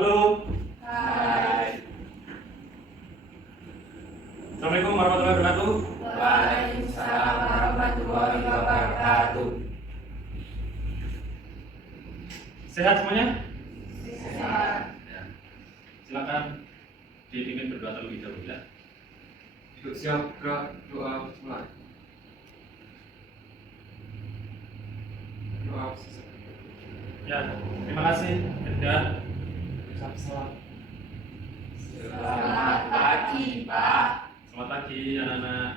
Halo. Hai. Assalamualaikum warahmatullahi wabarakatuh. Waalaikumsalam warahmatullahi wabarakatuh. Sehat semuanya? Sehat. Ya. Silakan dipimpin berdoa terlebih dahulu ya. Yuk siap, gerak, doa mulai. Doa Ya, terima kasih. Dan salam. Selamat pagi, Pak. Selamat pagi anak-anak.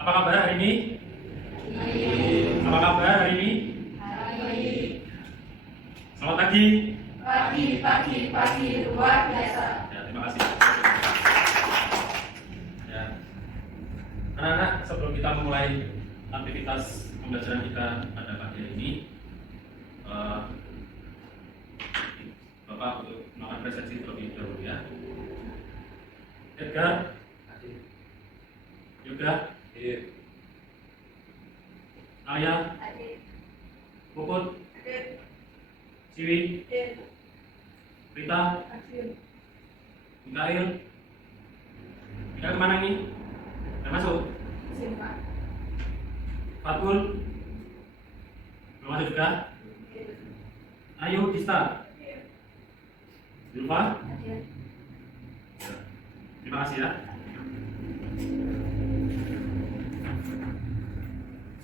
Apa kabar hari ini? Apa kabar hari ini? Hari Selamat pagi. pagi luar biasa. Ya, terima kasih. Ya. Anak-anak, sebelum kita memulai aktivitas pembelajaran kita pada pagi hari ini, Bapak untuk melakukan presentasi terlebih dahulu ya. Edgar, Yoga, Ayah, Puput, Siwi, Rita, Mikael. Mikael kemana nih? Udah masuk? Fatul, belum masuk juga? Ayo, Dista, Zulfa. Terima kasih ya.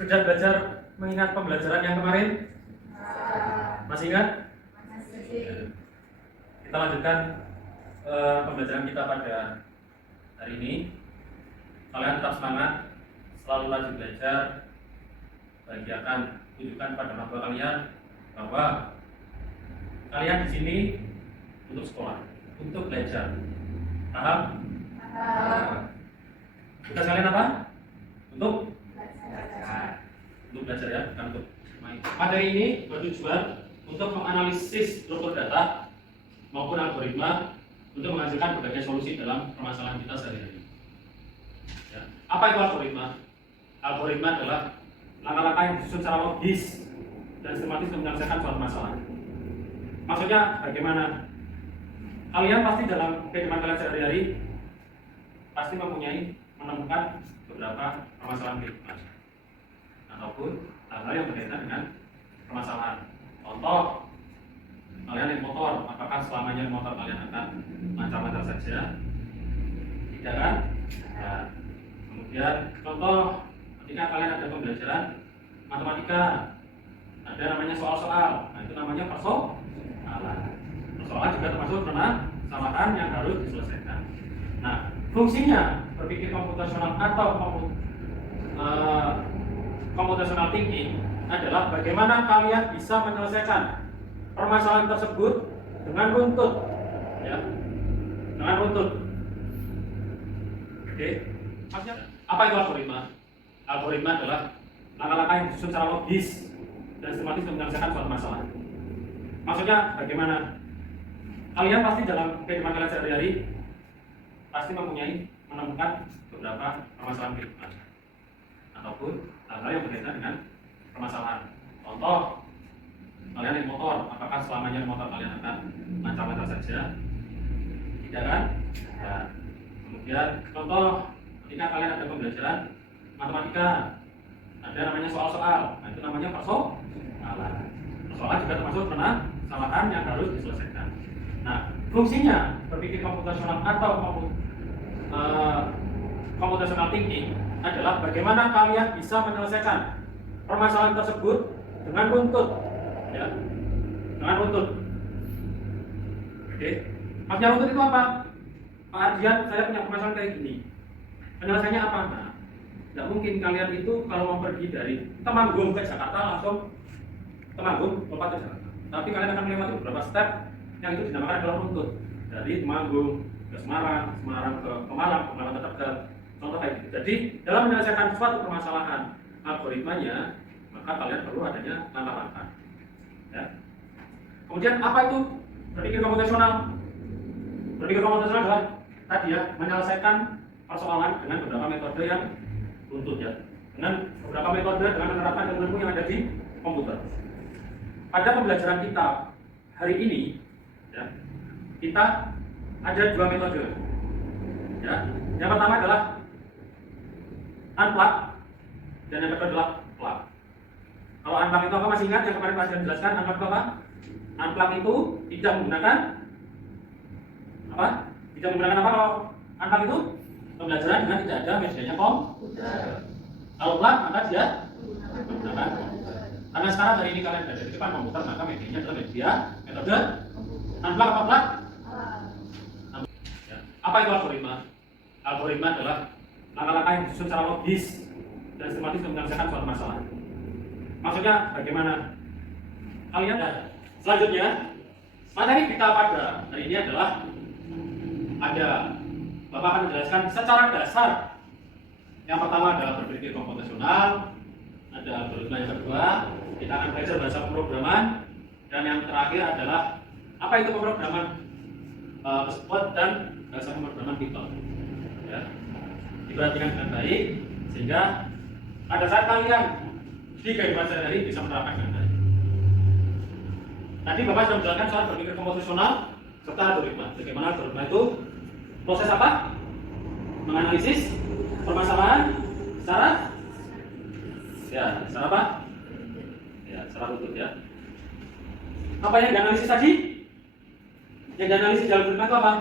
Sudah belajar mengingat pembelajaran yang kemarin? Masih ingat? Kita lanjutkan pembelajaran kita pada hari ini. Kalian tetap semangat, selalu rajin belajar. Bagi akan tunjukkan pada orang tua kalian bahwa kalian di sini untuk sekolah, untuk belajar. Paham? Tugas kalian apa? Untuk belajar ya, bukan untuk main. Materi ini bertujuan untuk menganalisis struktur data maupun algoritma untuk menghasilkan berbagai solusi dalam permasalahan kita sehari-hari. Ya. Apa itu algoritma? Algoritma adalah langkah-langkah yang disusun secara logis dan sistematis untuk menyelesaikan suatu masalah. Maksudnya bagaimana? Kalian pasti dalam kehidupan kalian sehari-hari pasti menemukan beberapa permasalahan kehidupan ataupun hal-hal yang berkaitan dengan permasalahan. Contoh, kalian naik motor, apakah selamanya motor kalian akan lancar-lancar saja? Tidak kan? Ya. Kemudian contoh, ketika kalian ada pembelajaran matematika, ada namanya soal-soal, nah itu namanya persoalan. Persoalan juga termasuk permasalahan yang harus diselesaikan. Nah, fungsinya berpikir komputasional atau computational thinking adalah bagaimana kalian bisa menyelesaikan permasalahan tersebut dengan runtut, ya, dengan runtut. Oke, maksudnya apa itu algoritma? Algoritma adalah langkah-langkah yang disusun secara logis dan sistematis untuk menyelesaikan suatu masalah. Maksudnya bagaimana? Kalian pasti dalam kehidupan kalian sehari-hari pasti menemukan beberapa permasalahan kehidupan ataupun hal-hal yang berkaitan dengan permasalahan. Contoh, kalian naik motor, apakah selamanya motor kalian akan lancar-lancar saja? Tidak kan? Ya. Kemudian contoh, ketika kalian ada pembelajaran matematika, ada namanya soal-soal, nah itu namanya persoalan. Persoalan juga termasuk permasalahan yang harus diselesaikan. Nah, fungsinya berpikir komputasional atau computational thinking adalah bagaimana kalian bisa menyelesaikan permasalahan tersebut dengan runtut, ya, dengan runtut. Oke, maksudnya runtut itu apa? Pak Ardian, saya punya permasalahan kayak gini. Penyelesaiannya apa? Nah, tidak mungkin kalian itu kalau mau pergi dari Temanggung ke Jakarta langsung Temanggung lompat ke Jakarta. Tapi kalian akan melewati beberapa step yang itu dinamakan adalah runtut. Dari Temanggung ke Semarang, Semarang ke Pemalang, Pemalang ke Tegal. Contoh kayak gitu. Jadi dalam menyelesaikan suatu permasalahan algoritmanya, maka kalian perlu adanya langkah-langkah. Ya. Kemudian apa itu berpikir komputasional? Berpikir komputasional adalah tadi ya, menyelesaikan persoalan dengan beberapa metode yang runtut ya, dengan beberapa metode dengan menerapkan ilmu yang ada di komputer. Pada pembelajaran kita hari ini, ya, kita ada dua metode. Ya, yang pertama adalah unplug dan yang kedua adalah plug. Kalau unplug itu apa? Masih ingat yang kemarin Pak Jelaskan unplug itu apa? Unplug itu tidak menggunakan apa? Tidak menggunakan apa kalau unplug itu? Pembelajaran dengan tidak ada medianya komputer. Kalau plug maka dia menggunakan komputer. Karena sekarang hari ini kalian berada di depan komputer, maka medianya adalah media metode unplug apa plug? Ya. Apa itu algoritma? Algoritma adalah langkah-langkah yang disusun secara logis dan sistematis untuk menyelesaikan suatu masalah. Maksudnya bagaimana? Kalian ya. Selanjutnya, materi kita pada hari ini adalah ada Bapak akan menjelaskan secara dasar. Yang pertama adalah berpikir komputasional, ada algoritma yang kedua, kita akan belajar bahasa pemrograman, dan yang terakhir adalah apa itu pemrograman tersebut dan bahasa pemrograman Python. Ya. Diperhatikan dengan baik sehingga pada saat kalian di kehidupan sehari-hari bisa menerapkan dengan baik. Tadi Bapak sudah menjelaskan soal berpikir komputasional serta algoritma. Bagaimana algoritma itu proses apa? Menganalisis permasalahan secara apa? Ya, secara utuh ya. Apa yang dianalisis tadi? Yang dianalisis dalam algoritma itu apa?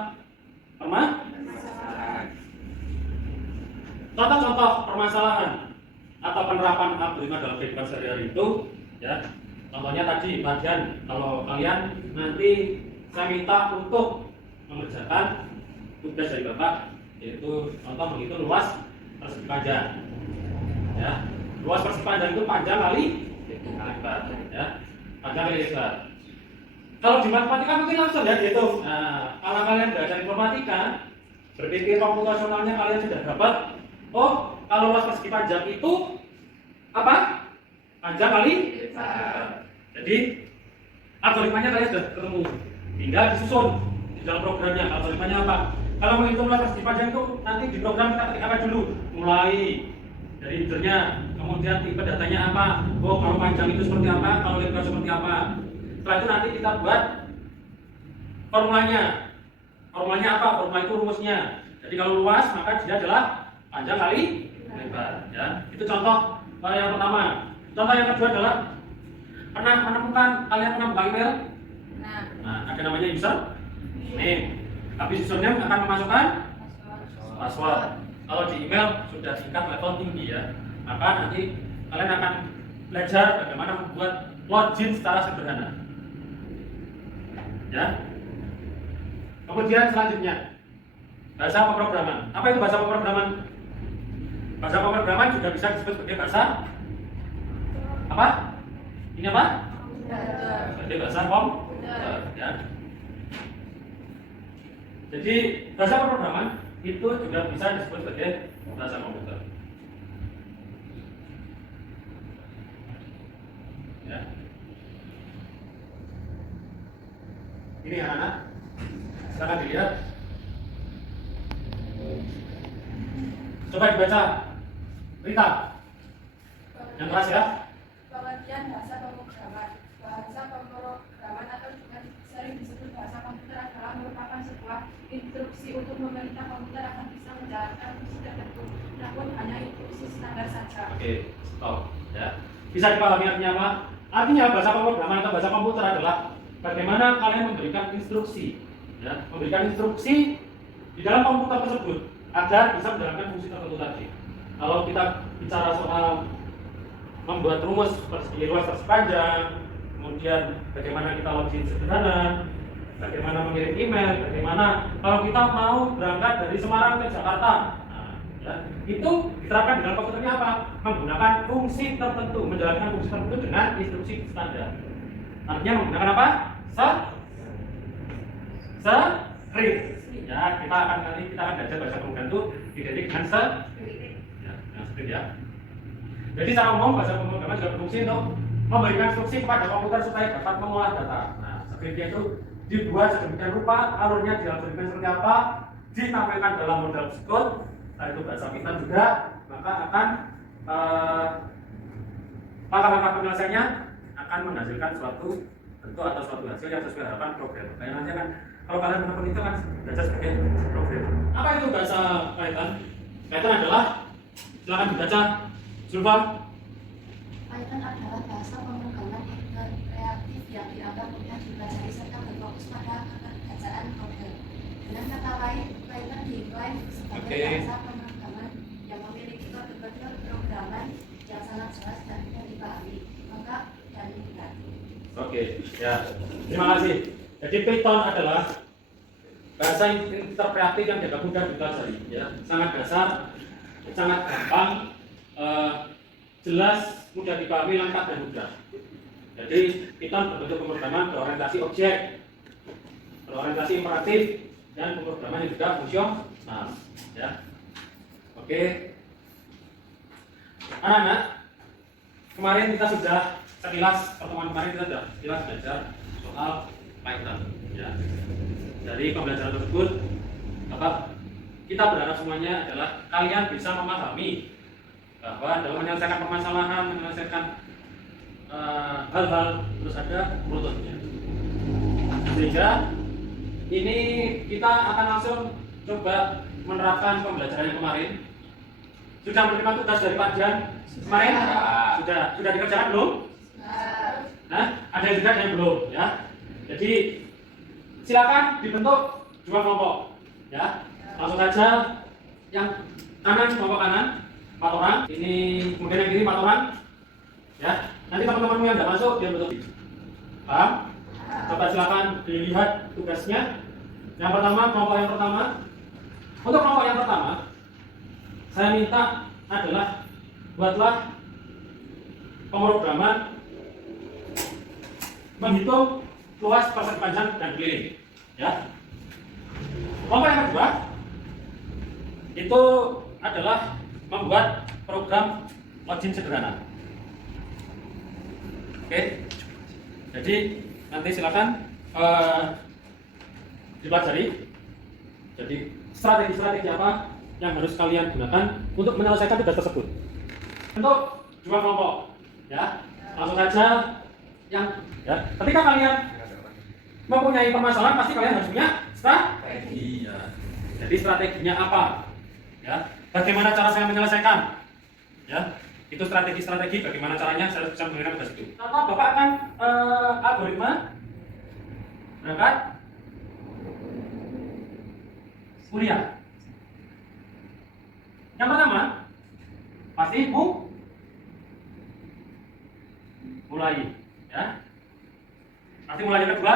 Contoh-contoh permasalahan atau penerapan algoritma dalam kehidupan sehari-hari itu, ya. Contohnya tadi bagian kalau kalian nanti saya minta untuk mengerjakan tugas dari Bapak, yaitu contoh menghitung luas persegi panjang. Ya, luas persegi panjang itu panjang kali lebar, ya, panjang kali lebar. Kalau di matematika mungkin langsung ya dihitung. Nah, kalau kalian belajar informatika, berpikir komputasionalnya kalian sudah dapat. Oh, kalau luas persegi panjang itu apa? Panjang kali lebar. Jadi algoritmanya kalian sudah ketemu. Tinggal disusun di dalam programnya. Algoritmanya apa? Kalau menghitung luas persegi panjang itu nanti di program kita ketik apa dulu? Mulai dari intinya, kemudian tipe datanya apa? Oh, kalau panjang itu seperti apa? Kalau lebar seperti apa? Setelah itu nanti kita buat formulanya. Formulanya apa? Formula itu rumusnya. Jadi kalau luas maka dia adalah panjang kali lebar. Ya, itu contoh yang pertama. Contoh yang kedua adalah kalian pernah buka email? Nah, ada namanya user name. Habis username akan memasukkan password. Kalau di email sudah tingkat level tinggi ya, maka nanti kalian akan belajar bagaimana membuat login secara sederhana. Ya. Kemudian selanjutnya bahasa pemrograman. Apa itu bahasa pemrograman? Bahasa pemrograman juga bisa disebut sebagai bahasa apa? Ini apa? Sebagai bahasa komputer. Ya. Jadi bahasa pemrograman itu juga bisa disebut sebagai bahasa komputer. Ya. Ini anak-anak, silakan dilihat. Coba dibaca, Rita. Yang keras ya. Pengertian bahasa pemrograman. Bahasa pemrograman atau juga sering disebut bahasa komputer adalah merupakan sebuah instruksi untuk memerintah komputer akan bisa menjalankan fungsi tertentu. Namun hanya instruksi standar saja. Oke, stop. Ya. Bisa dipahami artinya apa? Artinya bahasa pemrograman atau bahasa komputer adalah bagaimana kalian memberikan instruksi, ya, memberikan instruksi di dalam komputer tersebut agar bisa menjalankan fungsi tertentu tadi. Kalau kita bicara soal membuat rumus persegi luas persegi panjang, kemudian bagaimana kita login sederhana, bagaimana mengirim email, bagaimana kalau kita mau berangkat dari Semarang ke Jakarta, nah, ya, itu diterapkan di dalam komputernya apa? Menggunakan fungsi tertentu, menjalankan fungsi tertentu dengan instruksi standar. Artinya menggunakan apa? Script. Ya, kita akan belajar bahasa pemrograman itu identik dengan script ya. Jadi secara umum bahasa pemrograman juga berfungsi untuk memberikan instruksi kepada komputer supaya dapat mengolah data. Nah, scriptnya itu dibuat sedemikian rupa, alurnya dialgoritma seperti apa, ditampilkan dalam model tersebut. Setelah itu bahasa Python juga, maka akan langkah-langkah penyelesaiannya akan menghasilkan suatu bentuk atau suatu hasil yang sesuai harapan programmer. Nanti akan Kalau kalian menonton itu kan belajar sebagai program. Apa itu bahasa Python? Python adalah, silakan dibaca, Zulfa. Python adalah bahasa pemrograman interaktif yang dianggap mudah dipelajari serta berfokus pada kekerjaan kode. Dengan kata lain, Python diklaim sebagai Oke. bahasa pemrograman yang memiliki kode-kode pemrograman yang sangat jelas dan mudah dipahami, lengkap dan interaktif. Oke, ya. Terima kasih. Jadi Python adalah bahasa interpretif yang tidak mudah dipelajari, ya. Sangat dasar, sangat gampang, jelas, mudah dipahami, lengkap dan mudah. Jadi Python berbentuk pemrograman berorientasi objek, berorientasi imperatif, dan pemrograman yang juga fungsional, ya. Oke. Anak-anak, kemarin kita sudah sekilas, pertemuan kemarin kita sudah sekilas belajar soal Python, ya. Dari pembelajaran tersebut, kita berharap semuanya adalah kalian bisa memahami bahwa dalam menyelesaikan permasalahan, menyelesaikan hal-hal terus ada rututnya. Sehingga ini kita akan langsung coba menerapkan pembelajaran yang kemarin. Sudah menerima tugas dari Pak Jan kemarin? Sudah dikerjakan belum? Nah, ada yang sudah, yang belum, ya. Jadi silakan dibentuk dua kelompok, ya. Langsung saja yang kanan kelompok kanan 4 orang, ini kemudian yang kiri 4 orang, ya. Nanti teman-temanmu yang tidak masuk dia bentuk. Paham? Coba silakan dilihat tugasnya. Yang pertama, kelompok yang pertama. Untuk kelompok yang pertama, saya minta adalah buatlah pemrograman menghitung luas, persegi, panjang, dan keliling, ya. Kelompok yang kedua itu adalah membuat program login sederhana. Oke, jadi nanti silakan dipelajari. Jadi strategi-strategi apa yang harus kalian gunakan untuk menyelesaikan tugas tersebut. Untuk dua kelompok, ya. Langsung saja yang, ya. Ketika kalian mempunyai permasalahan, pasti kalian harus punya strategi. Ya. Jadi strateginya apa? Ya. Bagaimana cara saya menyelesaikan? Ya. Itu strategi-strategi bagaimana caranya saya bisa mengerjakan tugas itu. Pertama, Bapak akan algoritma berangkat kuliah. Yang pertama, pasti mulai, ya. Pasti mulai. Yang kedua,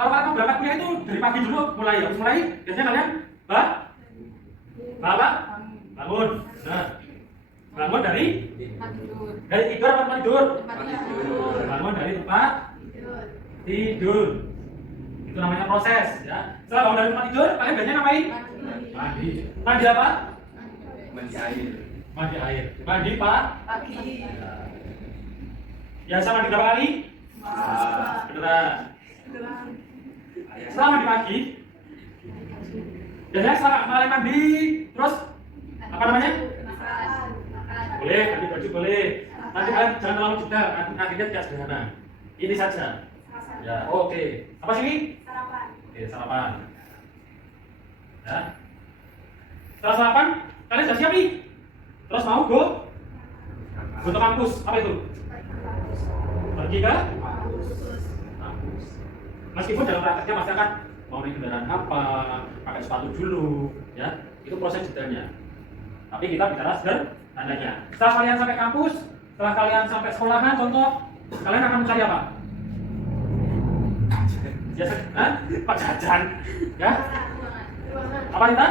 kalau kalian berangkat kuliah itu dari pagi dulu mulai, harus mulai. Biasanya kalian bangun. Nah, bangun dari tidur atau tempat tidur? Bangun dari tempat tidur. Itu namanya proses, ya. Setelah bangun dari tempat tidur, kalian biasanya ngapain? Mandi. Mandi apa? Mandi air. Mandi air. Mandi pagi. Biasa mandi berapa kali? Beneran. Setelah mandi pagi, biasanya setelah kalian mandi, terus apa namanya? Boleh, ganti baju boleh. Nanti kalian jangan terlalu jeda, akhirnya tidak sederhana. Ini saja. Ya, oke. Apa sini? Sarapan. Oke, sarapan. Ya. Setelah sarapan, kalian sudah siap nih? Terus mau go ke kampus. Apa itu? Pergi ke kampus. Meskipun dalam prakteknya pasti akan mau naik kendaraan apa, pakai sepatu dulu, ya. Itu proses jedanya. Tapi kita bicara sederhananya. Setelah kalian sampai kampus, setelah kalian sampai sekolahan, contoh, kalian akan mencari apa? Biasa, Pak jajan, ya? Apa kita?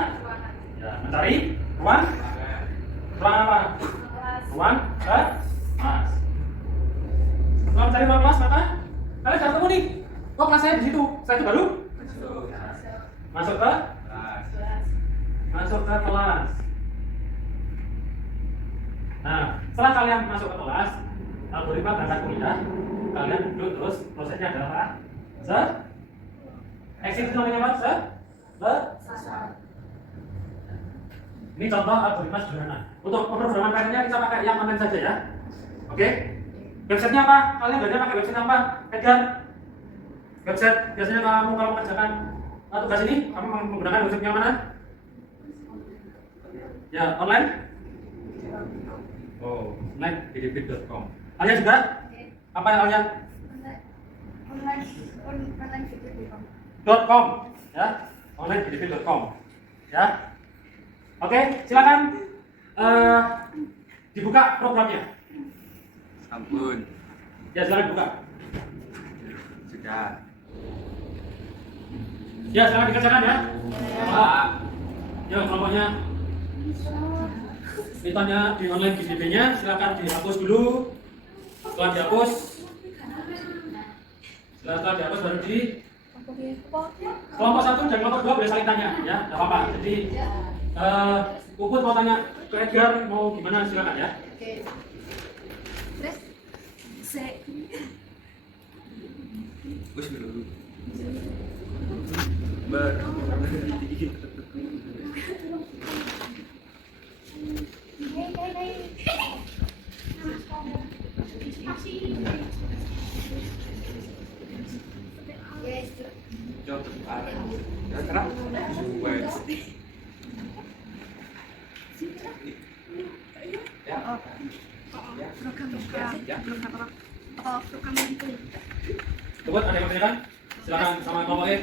Ya, mencari ruang apa? Ruang kelas. Setelah mencari ruang kelas, maka kalian sudah ketemu nih. Oh, kelas saya di situ. Saya itu baru masuk ke kelas. Nah, setelah kalian masuk ke kelas, algoritma berangkat kuliah, kalian duduk terus. Prosesnya adalah exit itu namanya apa? Ini contoh algoritma sederhana. Untuk pemrograman Python-nya kita pakai yang online saja, ya. Oke? Websitenya apa? Kalian belajar pakai website apa? Edgar? Website biasanya kamu kalau mengerjakan tugas ini kamu menggunakan website yang mana? Ya, online? Oh, online bdb.com. Alia juga? Apa yang Alia? Online video. .com ya, online bdb.com ya. Oke, silakan dibuka programnya. Ampun. Ya, silakan buka. Sudah. Ya, silakan dikerjakan ya. Pak. Ya, kelompoknya. Ditanya di online BDB-nya, silakan dihapus dulu. Setelah dihapus, baru di kelompok 1 dan kelompok 2 boleh saling tanya ya, nggak apa-apa. Jadi Puput mau tanya ke Edgar mau gimana, silakan ya. Oke. Terus Wes dulu. Jawab tepat. Ya, terang. Wes. Ya. Puput ada yang bertanya? Silakan sama kelompok E.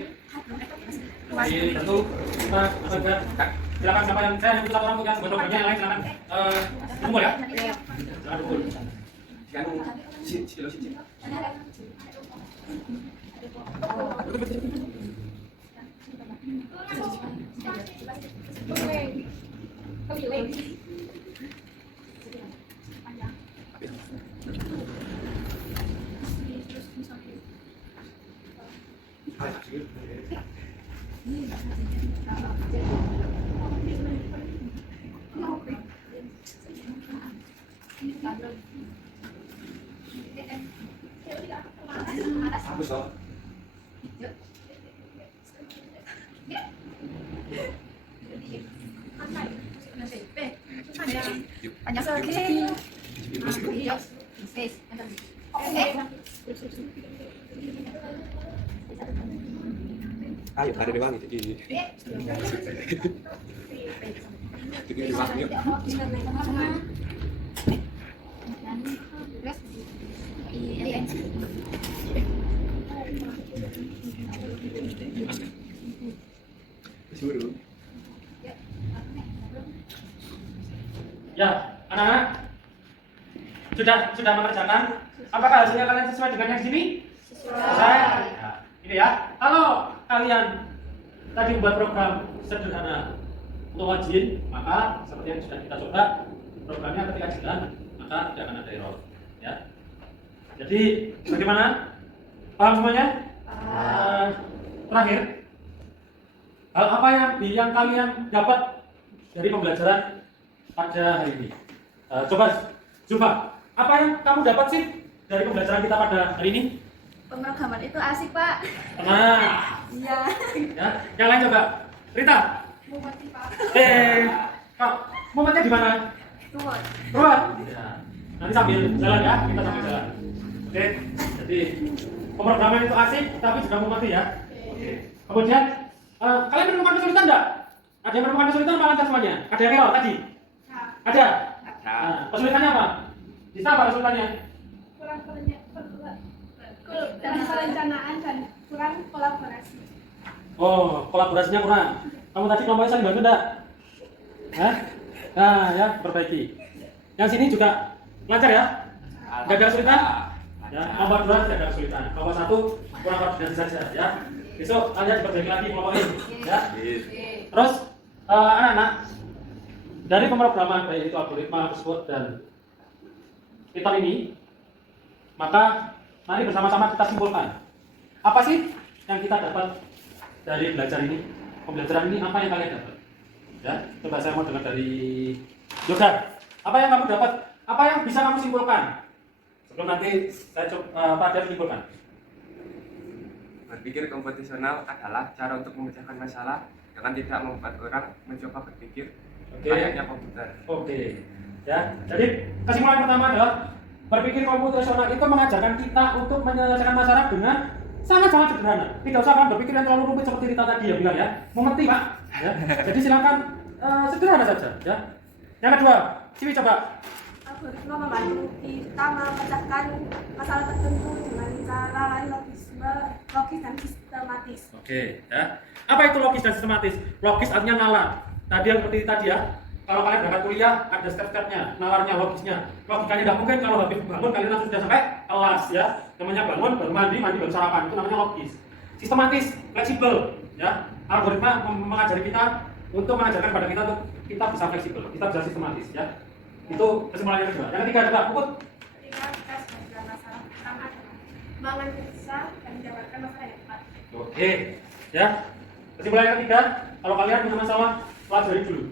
Di satu kita Edgar. Silakan siapa yang saya butuh orang yang buat programnya yang lain silakan kumpul ya. Silakan kumpul. Si. Aku so. Ayo, ada di wangi jadi. Jadi di wangi. Suruh. Ya, anak-anak sudah mengerjakan. Apakah hasilnya kalian sesuai dengan yang di sini? Sesuai. Ya, ini ya. Kalau kalian tadi membuat program sederhana untuk wajib, maka seperti yang sudah kita coba, programnya ketika jalan maka tidak akan ada error. Ya. Jadi bagaimana? Paham semuanya? Terakhir, hal apa yang kalian dapat dari pembelajaran pada hari ini? Coba, apa yang kamu dapat sih dari pembelajaran kita pada hari ini? pemrograman itu asik, Pak. Nah, Iya. ya, yang lain coba. Rita. Mumpati, Pak. Kak, momennya di mana? Ruwet. Ruwet. Ya. Nanti sambil jalan ya, kita sambil jalan. Oke, jadi pemrograman itu asik, tapi juga memati ya. Oke. Kemudian, kalian menemukan kesulitan enggak? Ada yang menemukan kesulitan apa lancar semuanya? Ada yang error tadi? Ada? Nah, kesulitannya apa? Bisa apa kesulitannya? Kurang perencanaan dan kurang kolaborasi. Oh, kolaborasinya kurang. Kamu tadi kelompoknya saling bantu enggak? Hah? Nah, ya, perbaiki. Yang sini juga lancar ya? Enggak ada kesulitan? Ya, nomor 2 tidak ada kesulitan. Nomor 1 kurang koordinasi saja ya. Besok kalian diperbaiki lagi kelompok ini ya. Terus anak-anak dari pemrograman baik itu algoritma, Oxford dan Python ini, maka mari bersama-sama kita simpulkan apa sih yang kita dapat dari belajar ini. Pembelajaran ini apa yang kalian dapat? Ya, coba saya mau dengar dari Yoga. Apa yang kamu dapat? Apa yang bisa kamu simpulkan? Sebelum nanti saya coba pada simpulkan. Berpikir kompetisional adalah cara untuk memecahkan masalah dengan tidak membuat orang mencoba berpikir layaknya komputer. Oke. Ya, jadi kesimpulan pertama adalah berpikir komputasional itu mengajarkan kita untuk menyelesaikan masalah dengan Sangat-sangat sederhana. Tidak usah kan berpikir yang terlalu rumit seperti Rita tadi yang bilang ya. Mengerti Pak? Ya. Jadi silakan sederhana saja. Ya. Yang kedua, Ciwi coba. Algoritma membantu kita memecahkan masalah tertentu dengan cara logis dan sistematis. Oke, ya. Apa itu logis dan sistematis? Logis artinya nalar. Tadi yang seperti tadi ya. Kalau kalian berangkat kuliah ada step-stepnya, nalarnya, logisnya. Logikanya tidak mungkin kalau habis bangun kalian langsung sudah sampai kelas ya. Namanya bangun, baru mandi baru sarapan. Itu namanya logis. Sistematis, fleksibel, ya. Algoritma mengajari kita untuk mengajarkan pada kita untuk kita bisa fleksibel, kita bisa sistematis, ya. Itu kesimpulannya kedua. Yang ketiga coba, Puput. Ketika kita sudah masalah pertama menganalisa dan menjabarkan masalah yang tepat. Oke, ya. Kesimpulan yang ketiga, kalau kalian punya masalah, pelajari dulu.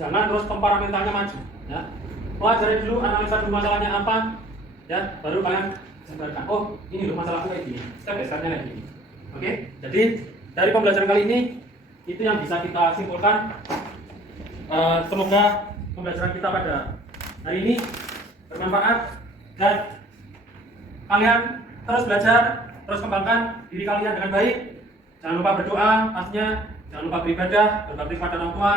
Jangan terus temperamentalnya maju, ya. Pelajari dulu, analisa dulu masalahnya apa, ya. Baru kalian jabarkan. Oh, ini loh masalahku kayak gini. Step by stepnya kayak gini. Oke, jadi dari pembelajaran kali ini itu yang bisa kita simpulkan. Semoga pembelajaran kita pada hari ini bermanfaat dan kalian terus belajar, terus kembangkan diri kalian dengan baik. Jangan lupa berdoa, pastinya jangan lupa beribadah, berbakti kepada orang tua.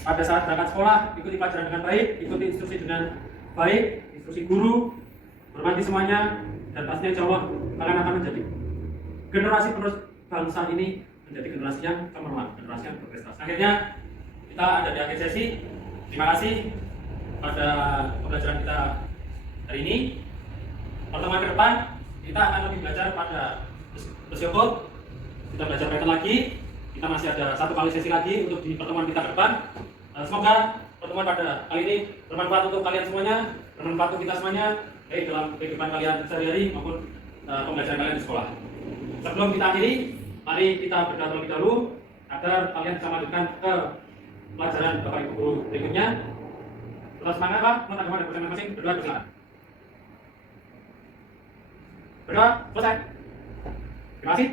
Pada saat berangkat sekolah, ikuti pelajaran dengan baik, ikuti instruksi dengan baik, instruksi guru, hormati semuanya, dan pastinya insya Allah kalian akan menjadi generasi penerus bangsa ini, menjadi generasi yang cemerlang, generasi yang berprestasi. Akhirnya kita ada di akhir sesi. Terima kasih pada pembelajaran kita hari ini. Pertemuan ke depan kita akan lebih belajar pada bersyukur. Kita belajar Python lagi. Kita masih ada satu kali sesi lagi untuk di pertemuan kita ke depan. Semoga pertemuan pada kali ini bermanfaat untuk kalian semuanya, bermanfaat untuk kita semuanya, baik dalam kehidupan kalian sehari-hari maupun pembelajaran kalian di sekolah. Sebelum kita akhiri, mari kita berdoa terlebih dahulu agar kalian bisa melanjutkan ke pelajaran Bapak Ibu guru berikutnya. Tetap semangat Pak, menurut agama dan percaya masing-masing, berdoa bersilakan. Berdoa selesai. Terima kasih.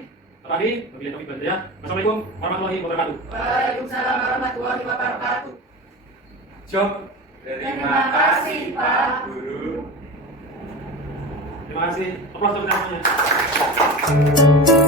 Tadi, wabillahi taufiq wal hidayah. Wassalamualaikum warahmatullahi wabarakatuh. Waalaikumsalam warahmatullahi wabarakatuh. Jom. Terima kasih Pak Guru. Terima kasih. Aplaus untuk semuanya.